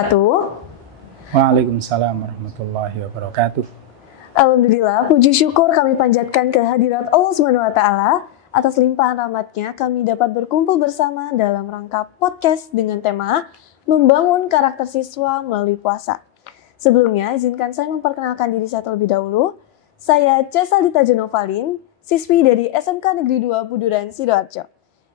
wabarakatuh. Waalaikumsalam warahmatullahi wabarakatuh. Alhamdulillah, puji syukur kami panjatkan kehadirat Allah Subhanahu wa Ta'ala. Atas limpahan rahmatnya, kami dapat berkumpul bersama dalam rangka podcast dengan tema Membangun Karakter Siswa Melalui Puasa. Sebelumnya, izinkan saya memperkenalkan diri saya terlebih dahulu. Saya Cesalita Jenovalin, siswi dari SMK Negeri 2 Buduran, Sidoarjo,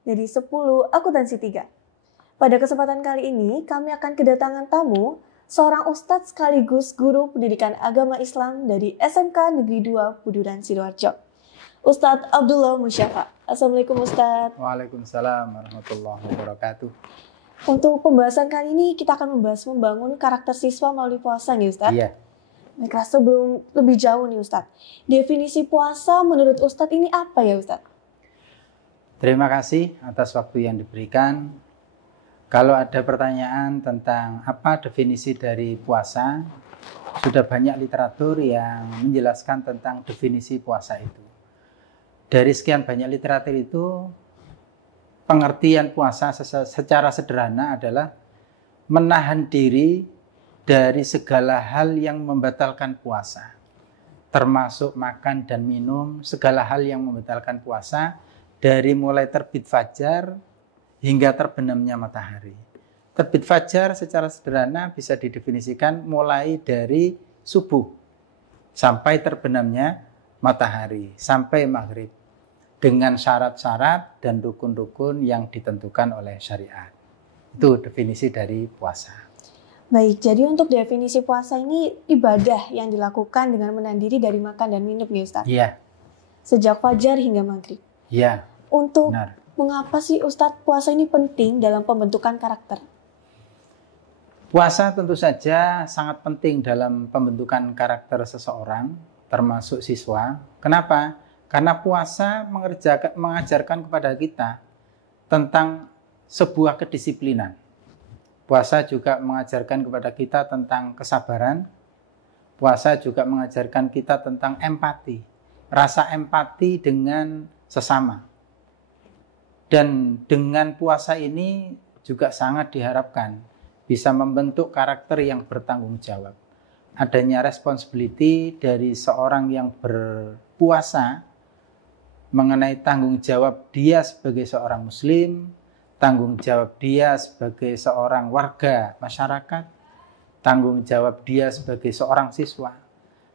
dari 10 Akuntansi 3. Pada kesempatan kali ini, kami akan kedatangan tamu, seorang ustadz sekaligus guru pendidikan agama Islam dari SMK Negeri 2 Buduran, Sidoarjo. Ustadz Abdullah Musyafa. Assalamualaikum Ustadz. Waalaikumsalam warahmatullahi wabarakatuh. Untuk pembahasan kali ini, kita akan membahas membangun karakter siswa melalui puasa nih Ustadz. Iya. Baiklah, sebelum lebih jauh nih Ustadz, definisi puasa menurut Ustadz ini apa ya Ustadz? Terima kasih atas waktu yang diberikan. Kalau ada pertanyaan tentang apa definisi dari puasa, sudah banyak literatur yang menjelaskan tentang definisi puasa itu. Dari sekian banyak literatur itu, pengertian puasa secara sederhana adalah menahan diri dari segala hal yang membatalkan puasa, termasuk makan dan minum, segala hal yang membatalkan puasa, dari mulai terbit fajar hingga terbenamnya matahari. Terbit fajar secara sederhana bisa didefinisikan mulai dari subuh sampai terbenamnya matahari, sampai maghrib, dengan syarat-syarat dan rukun-rukun yang ditentukan oleh syariat. Itu definisi dari puasa. Baik, jadi untuk definisi puasa ini ibadah yang dilakukan dengan menahan diri dari makan dan minum ya Ustadz? Iya. Sejak fajar hingga maghrib? Iya. Untuk Benar. Mengapa sih Ustadz puasa ini penting dalam pembentukan karakter? Puasa tentu saja sangat penting dalam pembentukan karakter seseorang, termasuk siswa. Kenapa? Karena puasa mengajarkan kepada kita tentang sebuah kedisiplinan. Puasa juga mengajarkan kepada kita tentang kesabaran. Puasa juga mengajarkan kita tentang empati, rasa empati dengan sesama. Dan dengan puasa ini juga sangat diharapkan bisa membentuk karakter yang bertanggung jawab. Adanya responsibility dari seorang yang berpuasa mengenai tanggung jawab dia sebagai seorang muslim, tanggung jawab dia sebagai seorang warga masyarakat, tanggung jawab dia sebagai seorang siswa.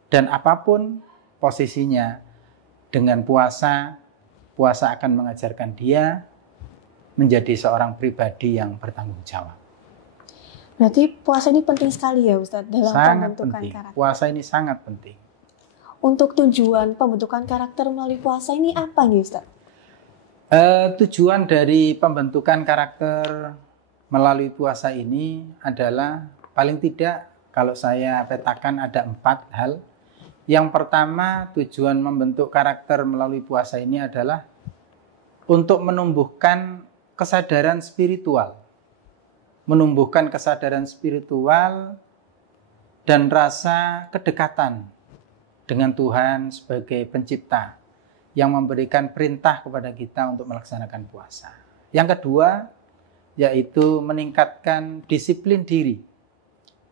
Dan apapun posisinya dengan puasa akan mengajarkan dia menjadi seorang pribadi yang bertanggung jawab. Berarti puasa ini penting sekali ya Ustadz dalam Sangat pembentukan penting. karakter. Puasa ini sangat penting. Untuk tujuan pembentukan karakter melalui puasa ini apa nih Ustadz? Tujuan dari pembentukan karakter melalui puasa ini adalah paling tidak kalau saya petakan ada 4 hal. Yang pertama, tujuan membentuk karakter melalui puasa ini adalah untuk menumbuhkan kesadaran spiritual. Menumbuhkan kesadaran spiritual dan rasa kedekatan dengan Tuhan sebagai pencipta yang memberikan perintah kepada kita untuk melaksanakan puasa. Yang kedua, yaitu meningkatkan disiplin diri.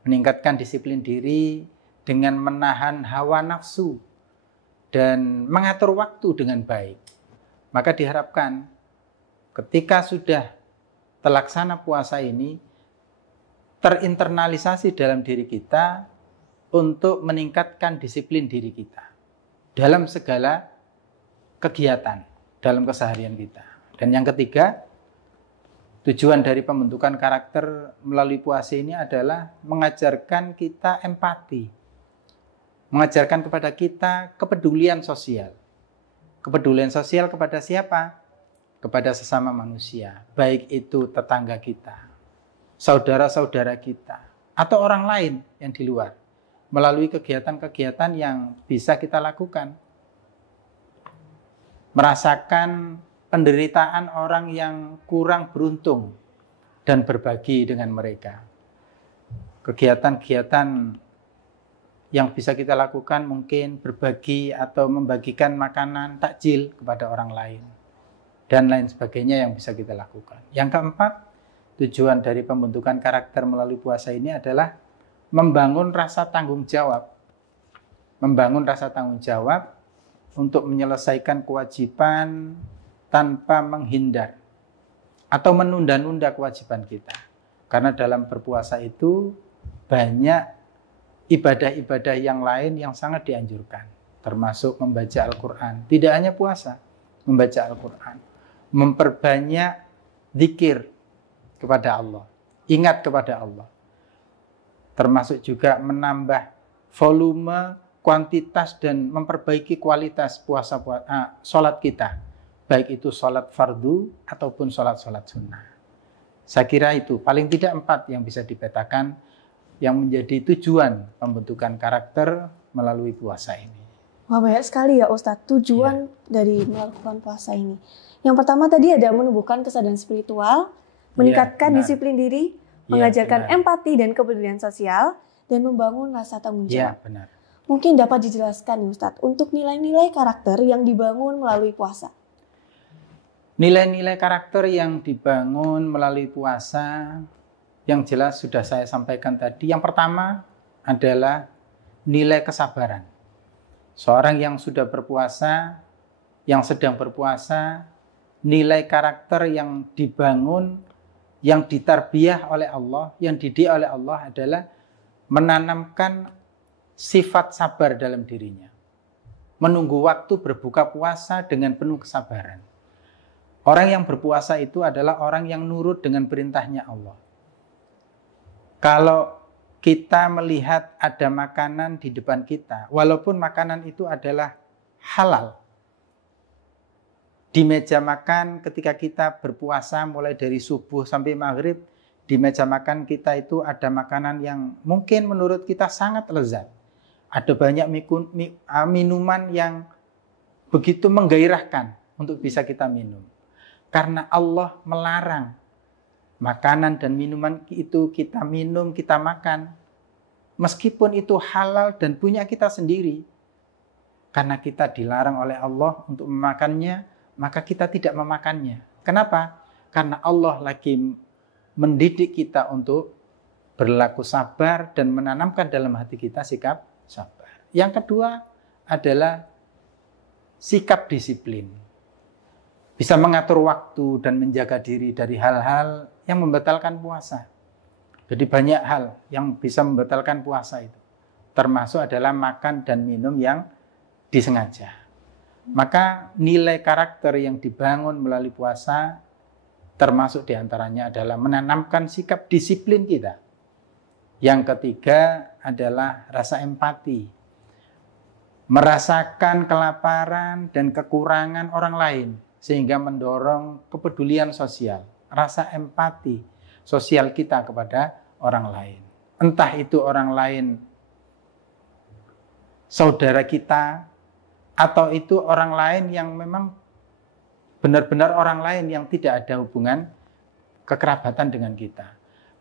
Meningkatkan disiplin diri dengan menahan hawa nafsu dan mengatur waktu dengan baik. Maka diharapkan ketika sudah terlaksana puasa ini terinternalisasi dalam diri kita untuk meningkatkan disiplin diri kita dalam segala kegiatan, dalam keseharian kita. Dan yang ketiga, tujuan dari pembentukan karakter melalui puasa ini adalah mengajarkan kita empati, mengajarkan kepada kita kepedulian sosial. Kepedulian sosial kepada siapa? Kepada sesama manusia, baik itu tetangga kita, saudara-saudara kita, atau orang lain yang di luar, melalui kegiatan-kegiatan yang bisa kita lakukan. Merasakan penderitaan orang yang kurang beruntung dan berbagi dengan mereka. Kegiatan-kegiatan yang bisa kita lakukan mungkin berbagi atau membagikan makanan takjil kepada orang lain dan lain sebagainya yang bisa kita lakukan. Yang keempat, tujuan dari pembentukan karakter melalui puasa ini adalah membangun rasa tanggung jawab. Membangun rasa tanggung jawab untuk menyelesaikan kewajiban tanpa menghindar atau menunda-nunda kewajiban kita. Karena dalam berpuasa itu banyak ibadah-ibadah yang lain yang sangat dianjurkan, termasuk membaca Al-Quran. Tidak hanya puasa, membaca Al-Quran, memperbanyak zikir kepada Allah, ingat kepada Allah, termasuk juga menambah volume, kuantitas, dan memperbaiki kualitas sholat kita, baik itu sholat fardu ataupun sholat sunnah. Saya kira itu paling tidak 4 yang bisa dipetakan yang menjadi tujuan pembentukan karakter melalui puasa ini. Wah, banyak sekali ya Ustadz tujuan dari melakukan puasa ini. Yang pertama tadi ada menumbuhkan kesadaran spiritual, meningkatkan disiplin diri, mengajarkan empati dan kepedulian sosial, dan membangun rasa tanggung jawab. Iya, benar. Mungkin dapat dijelaskan Ustadz untuk nilai-nilai karakter yang dibangun melalui puasa. Nilai-nilai karakter yang dibangun melalui puasa yang jelas sudah saya sampaikan tadi. Yang pertama adalah nilai kesabaran. Seorang yang sudah berpuasa, yang sedang berpuasa, nilai karakter yang dibangun, yang ditarbiyah oleh Allah, yang dididik oleh Allah adalah menanamkan sifat sabar dalam dirinya. Menunggu waktu berbuka puasa dengan penuh kesabaran. Orang yang berpuasa itu adalah orang yang nurut dengan perintahnya Allah. Kalau kita melihat ada makanan di depan kita, walaupun makanan itu adalah halal, di meja makan ketika kita berpuasa mulai dari subuh sampai maghrib, di meja makan kita itu ada makanan yang mungkin menurut kita sangat lezat. Ada banyak minuman yang begitu menggairahkan untuk bisa kita minum. Karena Allah melarang makanan dan minuman itu kita minum, kita makan. Meskipun itu halal dan punya kita sendiri. Karena kita dilarang oleh Allah untuk memakannya, maka kita tidak memakannya. Kenapa? Karena Allah lagi mendidik kita untuk berlaku sabar dan menanamkan dalam hati kita sikap sabar. Yang kedua adalah sikap disiplin. Bisa mengatur waktu dan menjaga diri dari hal-hal yang membatalkan puasa. Jadi banyak hal yang bisa membatalkan puasa itu. Termasuk adalah makan dan minum yang disengaja. Maka nilai karakter yang dibangun melalui puasa termasuk diantaranya adalah menanamkan sikap disiplin kita. Yang ketiga adalah rasa empati. Merasakan kelaparan dan kekurangan orang lain sehingga mendorong kepedulian sosial, rasa empati sosial kita kepada orang lain. Entah itu orang lain saudara kita, atau itu orang lain yang memang benar-benar orang lain yang tidak ada hubungan kekerabatan dengan kita.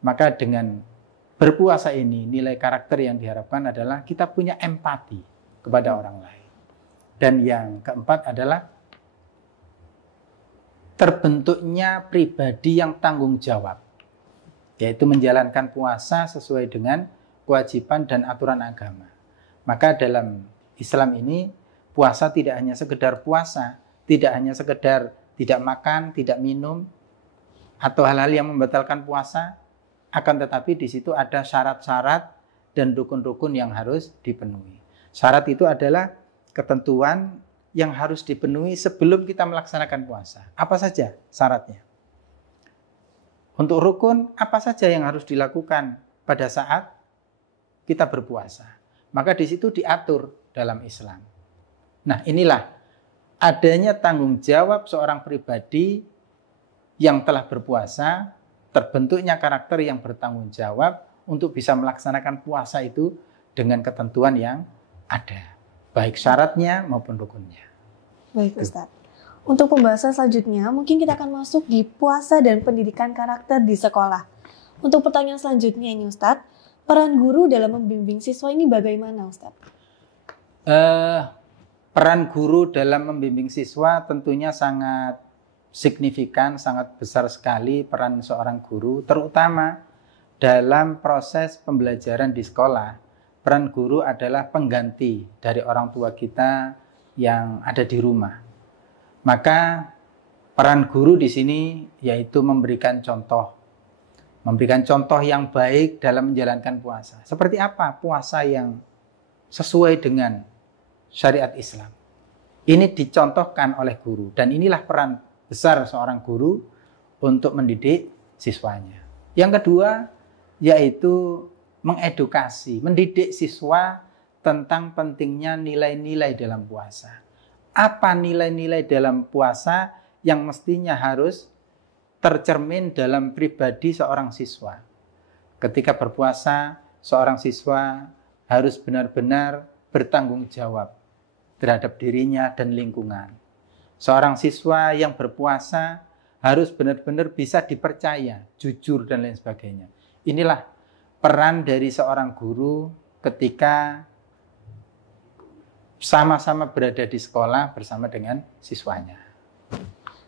Maka dengan berpuasa ini, nilai karakter yang diharapkan adalah kita punya empati kepada orang lain. Dan yang keempat adalah terbentuknya pribadi yang tanggung jawab, yaitu menjalankan puasa sesuai dengan kewajiban dan aturan agama. Maka dalam Islam ini, puasa tidak hanya sekedar puasa, tidak hanya sekedar tidak makan, tidak minum, atau hal-hal yang membatalkan puasa, akan tetapi di situ ada syarat-syarat dan rukun-rukun yang harus dipenuhi. Syarat itu adalah ketentuan yang harus dipenuhi sebelum kita melaksanakan puasa. Apa saja syaratnya? Untuk rukun, apa saja yang harus dilakukan pada saat kita berpuasa? Maka di situ diatur dalam Islam. Nah, inilah adanya tanggung jawab seorang pribadi yang telah berpuasa, terbentuknya karakter yang bertanggung jawab untuk bisa melaksanakan puasa itu dengan ketentuan yang ada, baik syaratnya maupun rukunnya. Baik Ustadz. Untuk pembahasan selanjutnya, mungkin kita akan masuk di puasa dan pendidikan karakter di sekolah. Untuk pertanyaan selanjutnya ini Ustadz, peran guru dalam membimbing siswa ini bagaimana Ustadz? Peran guru dalam membimbing siswa tentunya sangat signifikan, sangat besar sekali peran seorang guru, terutama dalam proses pembelajaran di sekolah. Peran guru adalah pengganti dari orang tua kita yang ada di rumah. Maka peran guru di sini yaitu memberikan contoh yang baik dalam menjalankan puasa. Seperti apa puasa yang sesuai dengan syariat Islam? Ini dicontohkan oleh guru, dan inilah peran besar seorang guru untuk mendidik siswanya. Yang kedua yaitu mengedukasi, mendidik siswa tentang pentingnya nilai-nilai dalam puasa. Apa nilai-nilai dalam puasa yang mestinya harus tercermin dalam pribadi seorang siswa? Ketika berpuasa, seorang siswa harus benar-benar bertanggung jawab terhadap dirinya dan lingkungan. Seorang siswa yang berpuasa harus benar-benar bisa dipercaya, jujur dan lain sebagainya. Inilah peran dari seorang guru ketika sama-sama berada di sekolah bersama dengan siswanya.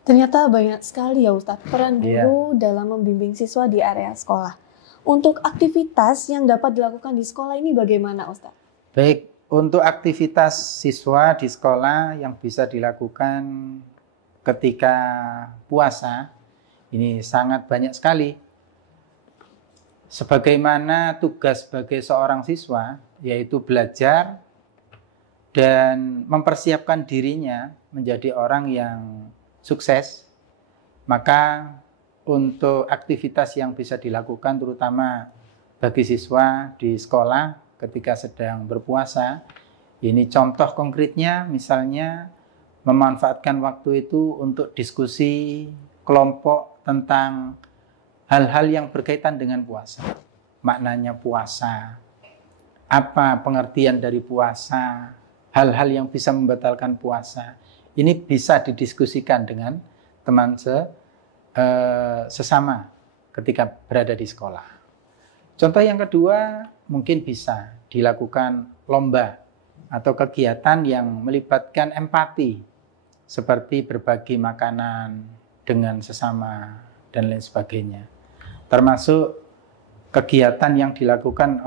Ternyata banyak sekali ya Ustadz peran guru dalam membimbing siswa di area sekolah. Untuk aktivitas yang dapat dilakukan di sekolah ini bagaimana Ustadz? Baik, untuk aktivitas siswa di sekolah yang bisa dilakukan ketika puasa, ini sangat banyak sekali. Sebagaimana tugas sebagai seorang siswa, yaitu belajar dan mempersiapkan dirinya menjadi orang yang sukses, maka untuk aktivitas yang bisa dilakukan terutama bagi siswa di sekolah ketika sedang berpuasa, ini contoh konkretnya misalnya memanfaatkan waktu itu untuk diskusi kelompok tentang hal-hal yang berkaitan dengan puasa. Maknanya puasa, apa pengertian dari puasa, hal-hal yang bisa membatalkan puasa. Ini bisa didiskusikan dengan teman sesama ketika berada di sekolah. Contoh yang kedua, mungkin bisa dilakukan lomba atau kegiatan yang melibatkan empati, seperti berbagi makanan dengan sesama dan lain sebagainya. Termasuk kegiatan yang dilakukan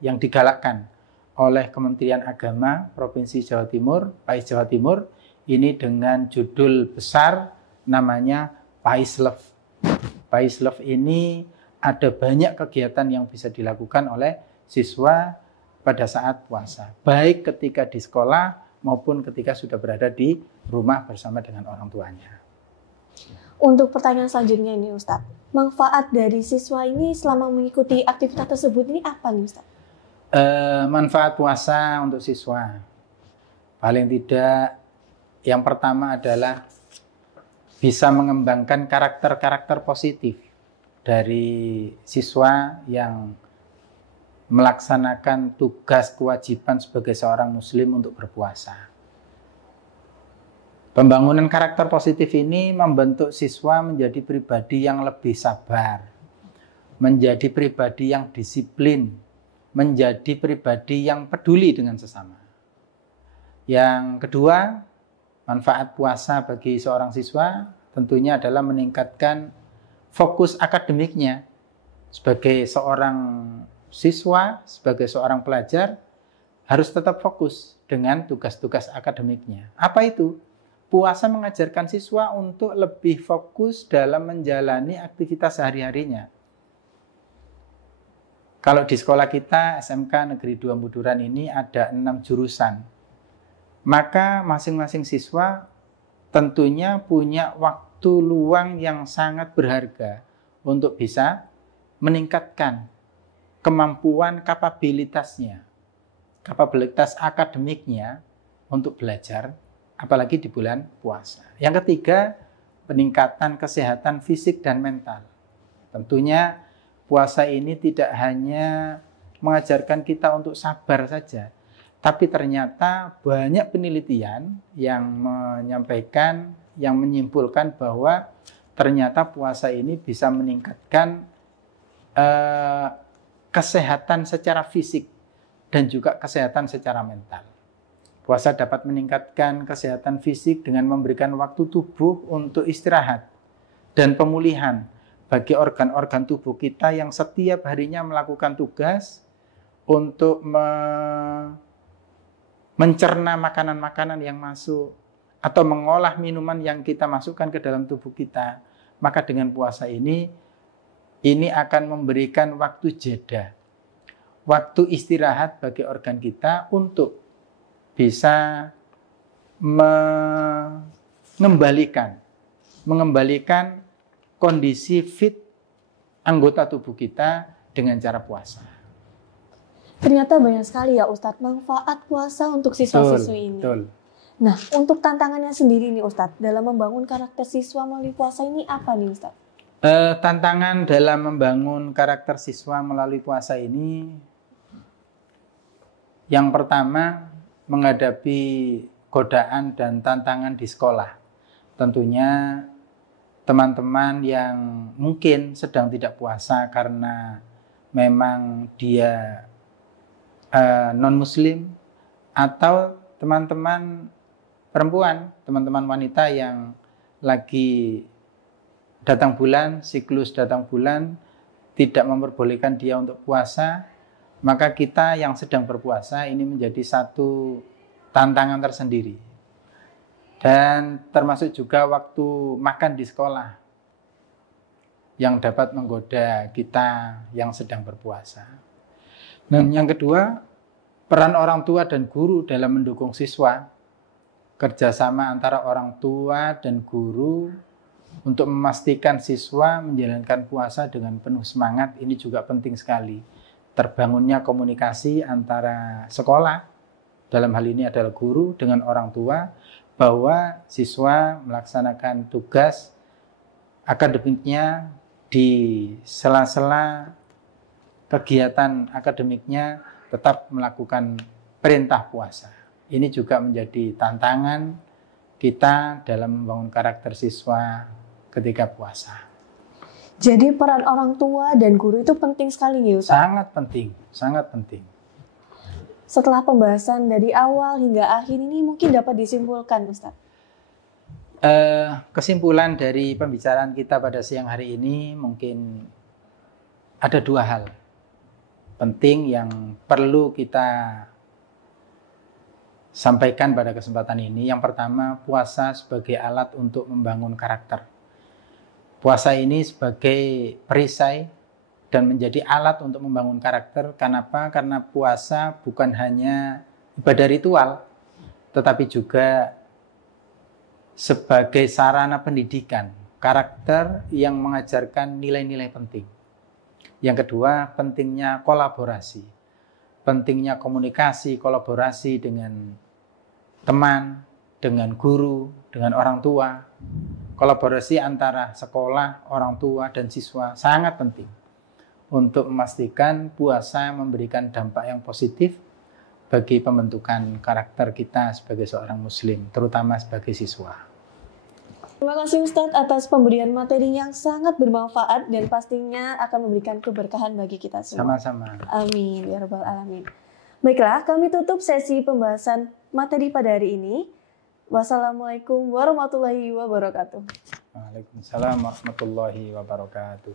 yang digalakkan oleh Kementerian Agama Provinsi Jawa Timur, PAIS Jawa Timur, ini dengan judul besar namanya PAIS Love. PAIS Love ini ada banyak kegiatan yang bisa dilakukan oleh siswa pada saat puasa, baik ketika di sekolah maupun ketika sudah berada di rumah bersama dengan orang tuanya. Untuk pertanyaan selanjutnya ini Ustadz, manfaat dari siswa ini selama mengikuti aktivitas tersebut ini apa nih Ustadz? Manfaat puasa untuk siswa, paling tidak yang pertama adalah bisa mengembangkan karakter-karakter positif dari siswa yang melaksanakan tugas kewajiban sebagai seorang muslim untuk berpuasa. Pembangunan karakter positif ini membentuk siswa menjadi pribadi yang lebih sabar, menjadi pribadi yang disiplin, menjadi pribadi yang peduli dengan sesama. Yang kedua, manfaat puasa bagi seorang siswa tentunya adalah meningkatkan fokus akademiknya. Sebagai seorang siswa, sebagai seorang pelajar, harus tetap fokus dengan tugas-tugas akademiknya. Apa itu? Puasa mengajarkan siswa untuk lebih fokus dalam menjalani aktivitas sehari-harinya. Kalau di sekolah kita, SMK Negeri 2 Buduran ini ada 6 jurusan. Maka masing-masing siswa tentunya punya waktu luang yang sangat berharga untuk bisa meningkatkan kemampuan kapabilitas akademiknya untuk belajar, apalagi di bulan puasa. Yang ketiga, peningkatan kesehatan fisik dan mental. Tentunya puasa ini tidak hanya mengajarkan kita untuk sabar saja, tapi ternyata banyak penelitian yang menyampaikan, yang menyimpulkan bahwa ternyata puasa ini bisa meningkatkan kesehatan secara fisik dan juga kesehatan secara mental. Puasa dapat meningkatkan kesehatan fisik dengan memberikan waktu tubuh untuk istirahat dan pemulihan bagi organ-organ tubuh kita yang setiap harinya melakukan tugas untuk mencerna makanan-makanan yang masuk atau mengolah minuman yang kita masukkan ke dalam tubuh kita. Maka dengan puasa ini akan memberikan waktu jeda, waktu istirahat bagi organ kita untuk bisa mengembalikan kondisi fit anggota tubuh kita dengan cara puasa. Ternyata banyak sekali ya Ustadz manfaat puasa untuk siswa-siswi ini. Betul. Nah, untuk tantangannya sendiri nih Ustadz, dalam membangun karakter siswa melalui puasa ini apa nih Ustadz? Tantangan dalam membangun karakter siswa melalui puasa ini, yang pertama menghadapi godaan dan tantangan di sekolah. Tentunya teman-teman yang mungkin sedang tidak puasa karena memang dia non-muslim, atau teman-teman perempuan, teman-teman wanita yang lagi datang bulan, siklus datang bulan tidak memperbolehkan dia untuk puasa, maka kita yang sedang berpuasa ini menjadi satu tantangan tersendiri. Dan termasuk juga waktu makan di sekolah yang dapat menggoda kita yang sedang berpuasa. Dan yang kedua, peran orang tua dan guru dalam mendukung siswa. Kerjasama antara orang tua dan guru untuk memastikan siswa menjalankan puasa dengan penuh semangat ini juga penting sekali. Terbangunnya komunikasi antara sekolah, dalam hal ini adalah guru dengan orang tua, bahwa siswa melaksanakan tugas akademiknya di sela-sela kegiatan akademiknya tetap melakukan perintah puasa. Ini juga menjadi tantangan kita dalam membangun karakter siswa ketika puasa. Jadi peran orang tua dan guru itu penting sekali ya Ustaz? Sangat penting, sangat penting. Setelah pembahasan dari awal hingga akhir ini mungkin dapat disimpulkan Ustaz? Kesimpulan dari pembicaraan kita pada siang hari ini mungkin ada dua hal penting yang perlu kita sampaikan pada kesempatan ini. Yang pertama, puasa sebagai alat untuk membangun karakter. Puasa ini sebagai perisai dan menjadi alat untuk membangun karakter. Kenapa? Karena puasa bukan hanya ibadah ritual, tetapi juga sebagai sarana pendidikan karakter yang mengajarkan nilai-nilai penting. Yang kedua, pentingnya kolaborasi, pentingnya komunikasi, kolaborasi dengan teman, dengan guru, dengan orang tua. Kolaborasi antara sekolah, orang tua, dan siswa sangat penting untuk memastikan puasa memberikan dampak yang positif bagi pembentukan karakter kita sebagai seorang muslim, terutama sebagai siswa. Terima kasih Ustadz atas pemberian materi yang sangat bermanfaat dan pastinya akan memberikan keberkahan bagi kita semua. Sama-sama. Amin, ya rabbal alamin. Baiklah, kami tutup sesi pembahasan materi pada hari ini. Wassalamualaikum warahmatullahi wabarakatuh. Waalaikumsalam warahmatullahi wabarakatuh.